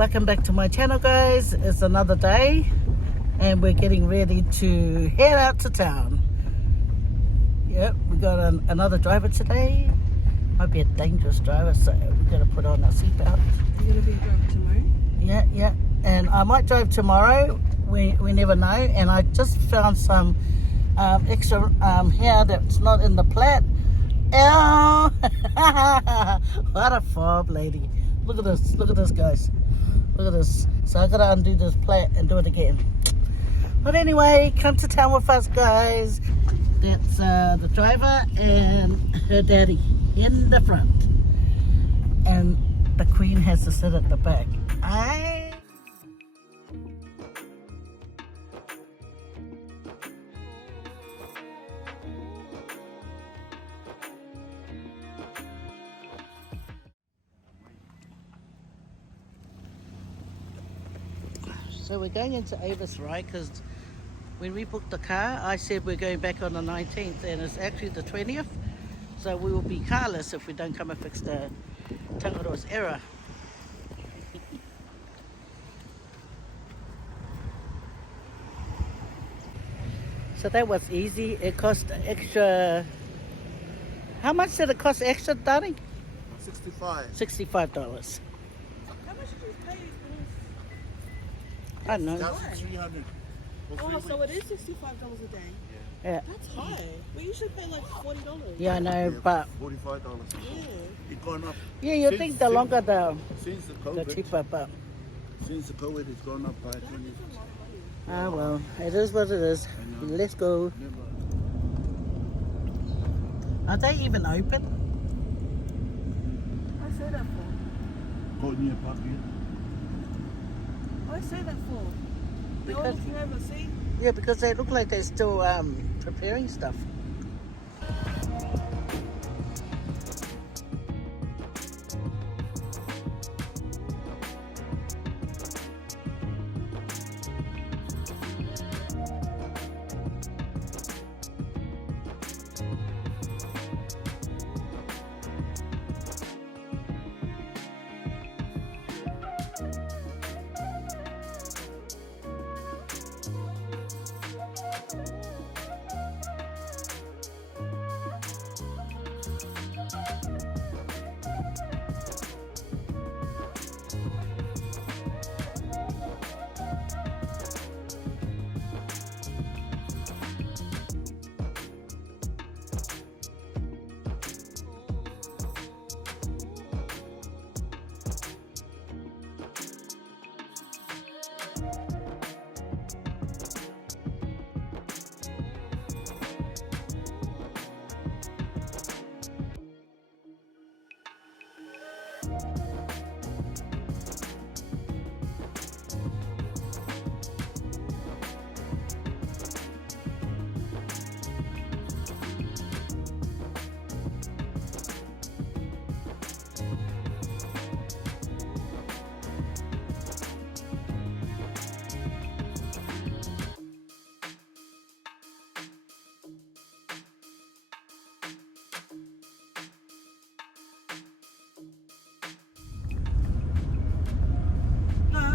Welcome back to my channel, guys. It's another day and we're getting ready to head out to town. Yep, we got another driver today. Might be a dangerous driver, so we're going to put on our seatbelt. You're going to be driving tomorrow? Yeah, and I might drive tomorrow. We never know. And I just found some extra hair that's not in the plat. Ow! What a fob, lady. Look at this, guys. Look at this. So I gotta undo this plat and do it again. But anyway, come to town with us, guys. That's the driver and her daddy in the front. And the Queen has to sit at the back. So we're going into Elvis, right? Because when we booked the car, I said we're going back on the 19th, and it's actually the 20th. So we will be carless if we don't come and fix the Tangaroa's error. So that was easy. It cost extra. How much did it cost extra, darling? $65. $65. How much did you pay? I don't know. $300. Oh, so it is $65 a day. Yeah. That's high. We usually pay like $40. Yeah, I know, but $45. Yeah. It's gone up. yeah, you think the longer the Since cheaper, but the COVID, it's gone up by 20. well, it is what it is. Let's go. Are they even open? I say that for. Go near Park here. I say that for. You're Because- looking over, see? Yeah, because they look like they're still preparing stuff.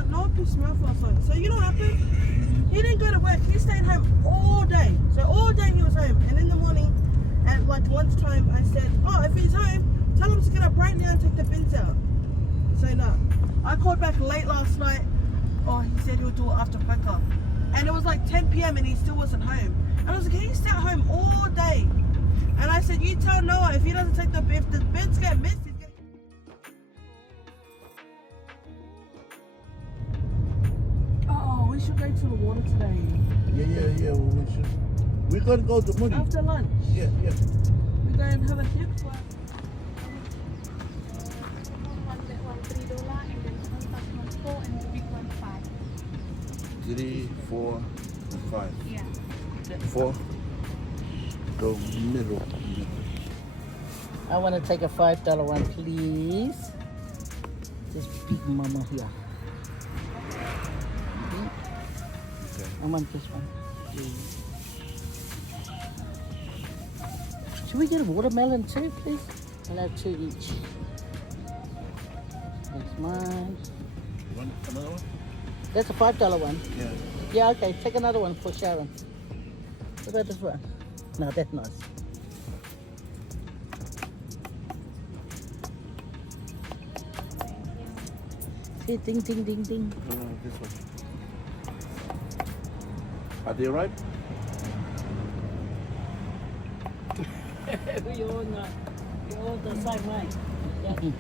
No piss me off last night. So you know what happened? He didn't go to work. He stayed home all day. So all day he was home. And in the morning, at like lunchtime, I said, oh, if he's home, tell him to get up right now and take the bins out. So no. I called back late last night. Oh, he said he would do it after Pekka. And it was like 10 p.m. and he still wasn't home. And I was like, he stayed at home all day. And I said, you tell Noah if he doesn't take if the bins get missed, he's getting... Oh, we should go to the water today. Yeah. Well, we should. We're gonna go to Moody. After lunch. Yeah. We go and have a dip. One $3 and then small pack one 4 and the big one 5. 3, 4, 5. Yeah. 4. Go middle. I want to take a $5 one, please. This big mama here. Okay. I want this one, please. Should we get a watermelon too, please? I'll have 2 each. That's mine. You want another one? That's a $5 one. Yeah. Yeah, okay. Take another one for Sharon. What about this one? No, that's nice. See, ding, ding, ding, ding. No, this one. Are they right? we all the same way. Yeah.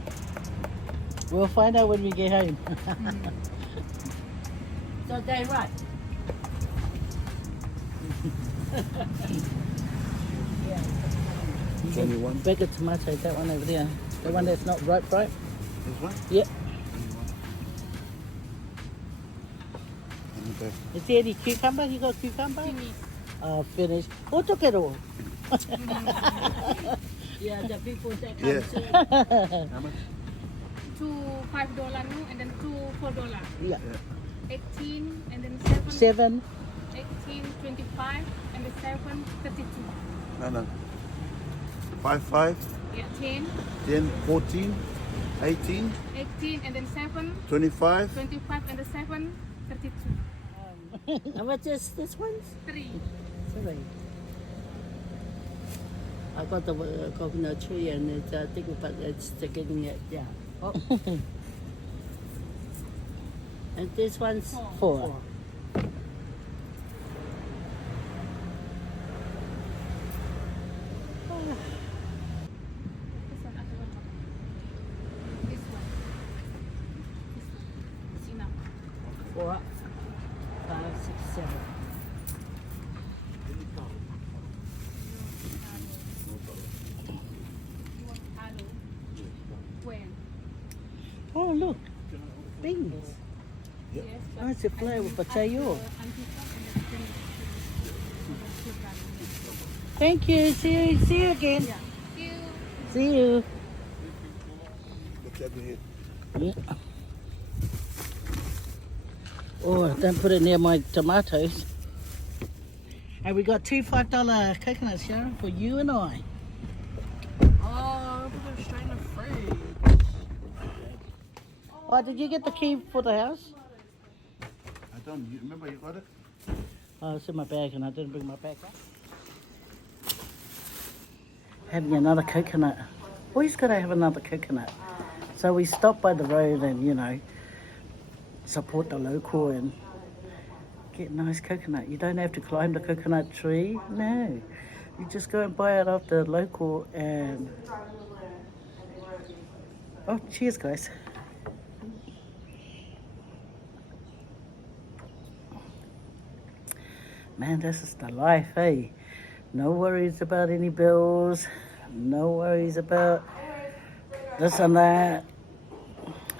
We'll find out when we get home. So they're right. 21. Bigger tomato, that one over there. The one that's not ripe, right? This one? Yep. 21. Okay. Is there any cucumber? You got cucumber? Finish. Finished. Who took it all? Yeah, the people that Yeah. come to How much? Two $5 no, and then two $4. Yeah. 18 and then 7. 7. 18, 25, and then 7, 32. No, no. 5, Yeah, 10, 10, 14, 18, 18, and then 7, 25. 25, and then 7, 32. How much is this one? 3. Sorry. I got the coconut tree and it's thick, but it's getting it, yeah. Oh. And this one's 4. This one, other one. This one. This one. It's enough. 4, 5, 6, 7. You want aloe? When? Oh, look. Beans. Yes. Oh, it's a flower with potato. Thank you. See you again. Yeah. You. See you. Look at the head. Yeah. Oh, don't put it near my tomatoes. And we got two $5 coconuts, Sharon, for you and I. Oh, put it straight in the fridge. Oh, did you get the key for the house? I don't. You remember you got it? Oh, it's in my bag and I didn't bring my bag up. Having another coconut. Always got to have another coconut. So we stopped by the road and, you know, support the local and get nice coconut. You don't have to climb the coconut tree. No. You just go and buy it off the local and... Oh, cheers, guys. Man, this is the life, eh? No worries about any bills. No worries about this and that.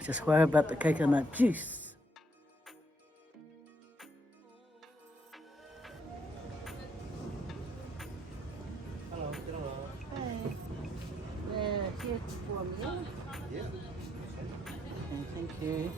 Just worry about the coconut juice. Hello. Hey. Yeah, here for me. Yeah. Thank you.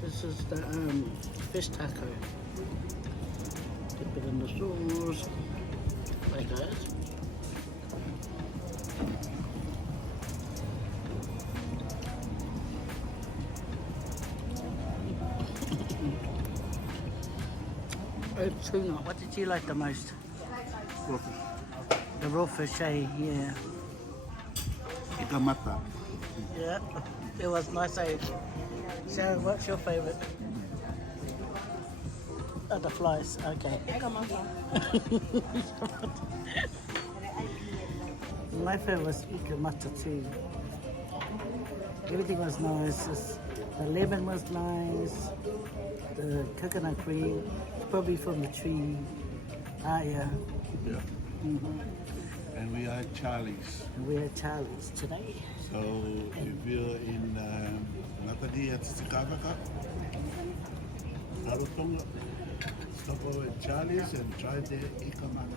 This is the fish taco. Dip it in the sauce. Like that. tuna. What did you like the most? Crawfish. The raw fish, eh? Yeah. Ita Mata. Yeah. It was nice, eh? Sharon, what's your favourite? Oh, the flies. Okay. Ita Mata. My favourite was Ita Mata too. Everything was nice. The lemon was nice. The coconut cream, probably from the tree. Ah, yeah. Yeah. And we are Charlie's. We're at Charlie's today. So if you're in Matadi at Sikavaka, Rarotonga, stop over at Charlie's and try the Ita Mata.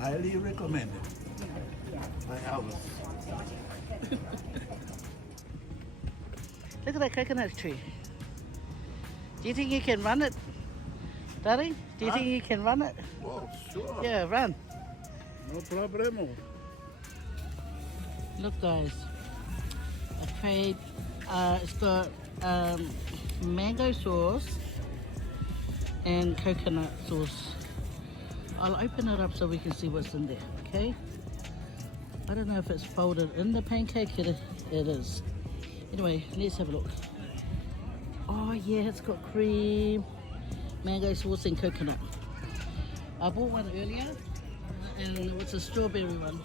Highly recommended by Elvis. Look at that coconut tree. Do you think you can run it, Daddy? Do you think you can run it? Oh, sure. Yeah, run. No problemo. Look, guys. A Faye, it's got mango sauce and coconut sauce. I'll open it up so we can see what's in there, okay? I don't know if it's folded in the pancake. It is. Anyway, let's have a look. Oh yeah, it's got cream, mango sauce and coconut. I bought one earlier and it was a strawberry one.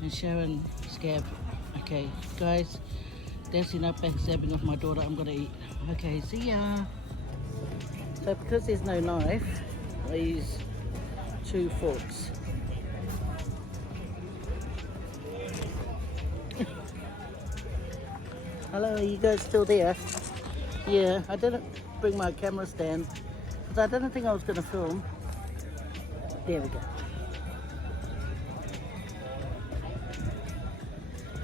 And Sharon scabbed. Okay, guys, that's enough backstabbing of my daughter. I'm gonna eat. Okay, see ya. So because there's no knife, I use 2 forks. Hello, are you guys still there? Yeah, I didn't bring my camera stand because I didn't think I was going to film. There we go.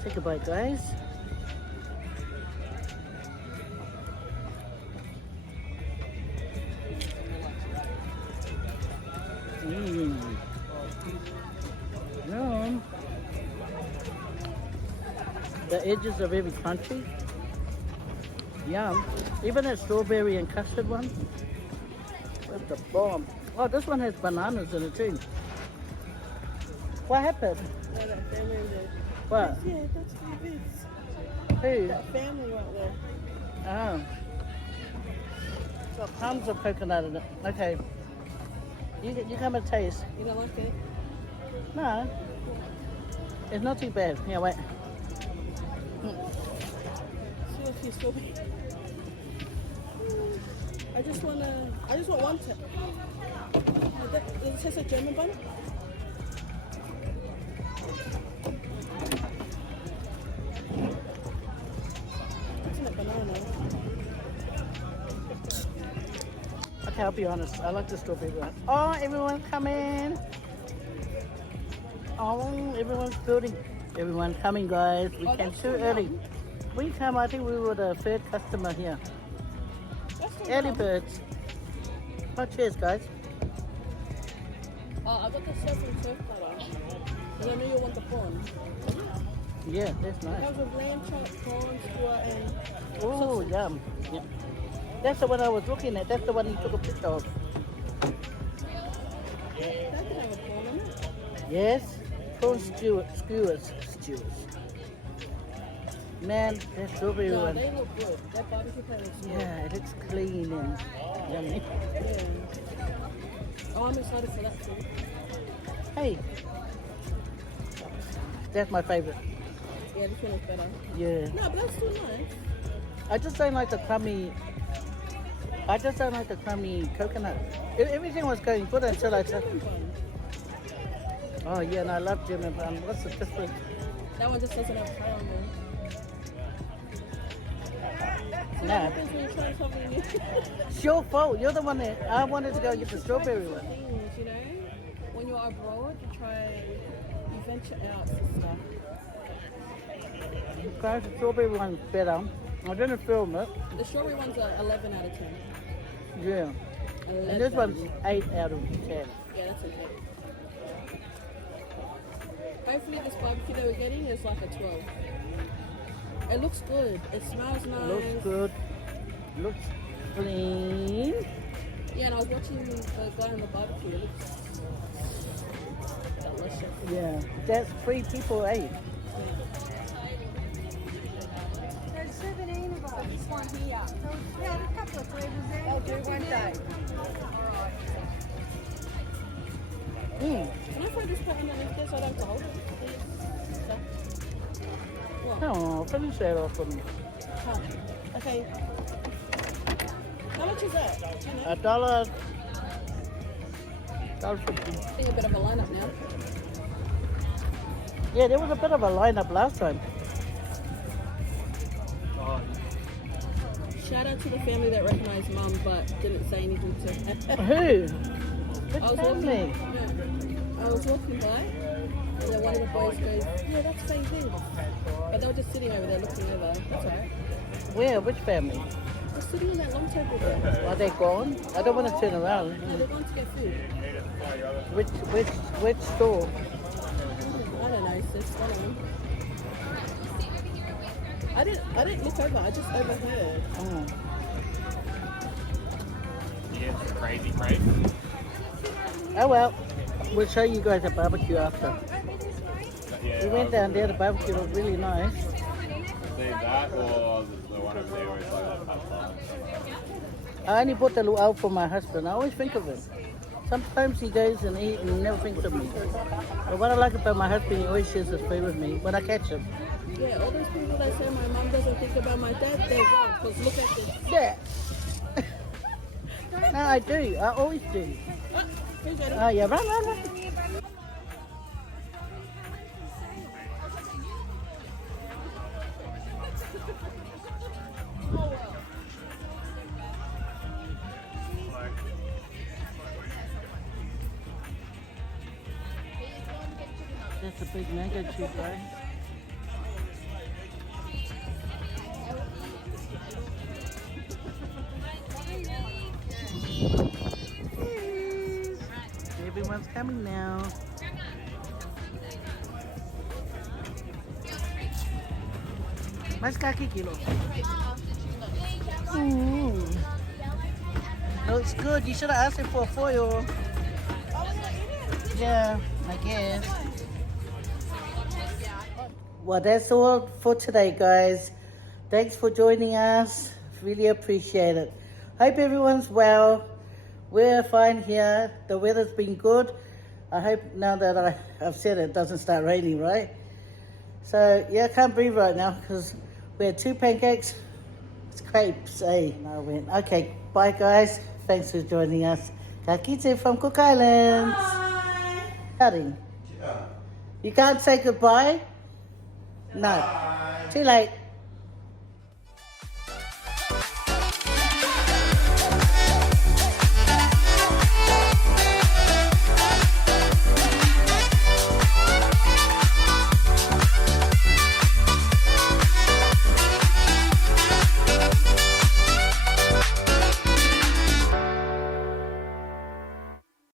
Take a bite, guys. Yum. The edges are very crunchy. Yum. Even that strawberry and custard one. Where's the bomb? Oh, this one has bananas in it too. What happened? No, that family in there. What? Yeah, that's for Vids. Who? That family right there. Oh. It's got tons of coconut in it. Okay. You come and taste. You don't like it? No. It's not too bad. Yeah, wait. See what he's so big. I just want one tip. Does it taste like German bun? It's in a banana. Okay, I'll be honest. I like the strawberry one. Oh, everyone come in. Oh, everyone's building. Everyone coming, guys. We came too early. We came, I think we were the third customer here. Early birds. Oh, cheers, guys. I got the surf and surf color. Because I knew you want the prawn. Yeah, that's That nice. was a lamb chop, prawn, skewer, and Oh, yum. Yeah. That's the one I was looking at. That's the one you took a picture of. that could have a prawn in it. Yes. Prawn skewers. Man, that strawberry No, one. they look good. That barbecue plate looks good. Yeah, it looks clean and yummy. Yeah. Oh, I'm excited for that too. Hey. That's my favorite. Yeah, this one is better. Yeah. No, but that's still nice. I just don't like the crummy coconut. Everything was going good until I tried. German bun. Oh yeah, and I love German bun. What's the difference? That one just doesn't have caramel. What Nah. happens when you try something new? It's your fault. You're the one that I wanted to go get the strawberry one. Things, you know? When you're abroad, you venture out for stuff. Guys, the strawberry one's better. I didn't film it. The strawberry ones are 11 out of 10. Yeah. 11. And this one's 8 out of 10. Yeah, that's okay. Hopefully this barbecue that we're getting is like a 12. It looks good. It smells nice. Looks good. Looks clean. Yeah, and I was watching a guy on the barbecue. It looks delicious. Yeah, that's 3 people ate. There's 17 of us. This one here. Yeah, a couple of flavors there. I'll do one day. Mm. Can I throw this pot underneath this? I don't have to hold it. Oh, finish that off for me. Okay. How much is that? $1.50. Seeing a bit of a lineup now. Yeah, there was a bit of a lineup last time. Shout out to the family that recognised Mum but didn't say anything to her. Who? Which I was family? I was walking by, and then one of the boys goes, "Yeah, that's Faye Vids." But they were just sitting over there looking over. That's alright. Where? Which family? They're sitting in that long table there. Are they gone? I don't want to turn around. No, they're going to get food. Which store? I don't know, sis, one of them. I didn't look over, I just overheard. Oh. Yeah, it's crazy, right? Oh well, we'll show you guys a barbecue after. Yeah, We went down there, the barbecue was really nice. say that or the one over there where it's like that pasta. I only bought the luau for my husband. I always think of him. Sometimes he goes and eats and never thinks of me. But what I like about my husband, he always shares his food with me when I catch him. Yeah, all those people that say my mum doesn't think about my dad, they're wrong, because look at this. Yeah. No, I do. I always do. Who's that? Oh, yeah, run. That's a big mango tree, guys. Everyone's coming now. Mas kaki kilo. Oh, it's good. You should have asked him for foil. Yeah, I guess. Well, that's all for today, guys. Thanks for joining us. Really appreciate it. Hope everyone's well. We're fine here. The weather's been good. I hope now that I've said it doesn't start raining, right? So, yeah, I can't breathe right now because we had 2 pancakes. It's crepes, eh? And I went, okay, bye, guys. Thanks for joining us. Ka kite from Cook Islands. Bye. Cutting. You can't say goodbye? No. Too late.